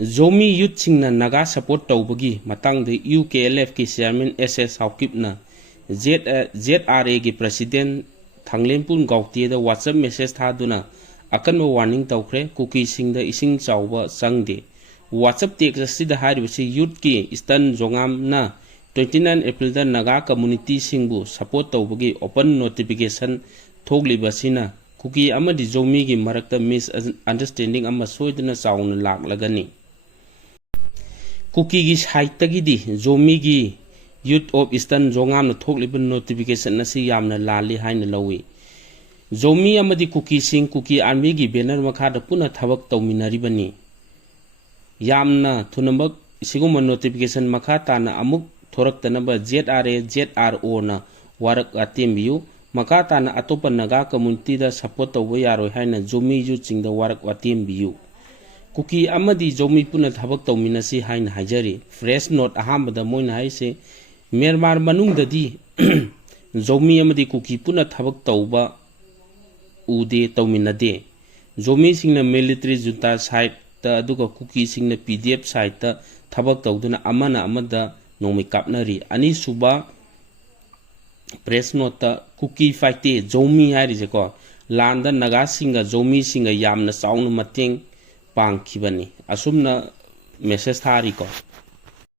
Zomi youth singna naga support tawbagi matang de UKLF ki chairman SS Haukipna ZRA ki president Thanglempun Gauti da WhatsApp message thaduna akanba warning tawkhre kuki singda ising chawba sangde WhatsApp text asida haribasi youth ki Eastern Zongam na 29 April da naga community singbu support tawbagi open notification thoglibasina kuki amadi zomi gi marakta misunderstanding amma soidna chawna laklagani kuki gi site tagi di zomi gi youth of Eastern Zongam na thogliba notification asi yamna lali haina lawi zomi amadi kuki sing kuki army gi banner makhada puna thabak tawminaribani yamna thunambak siguma notification makhata na amuk thoraktanaba ZRO na warak atembiu makata na atopa naga community da support tawba yaroi haina zomi youth sing da warak atembiu kuki amadi zomi puna thabak tawminasi haina hajari fresh note ahambada moina haise Myanmar manung dadi zomi amadi kuki puna thabak tawba ude tawminade zomi singna military junta site ta aduga kuki singna PDF site ta thabak tawduna amana amada nomi kapnari ani suba press note ta kuki fight zomi hari je ko landa naga singa zomi singa yamna sauna mateng pang khibani asumna message thari ko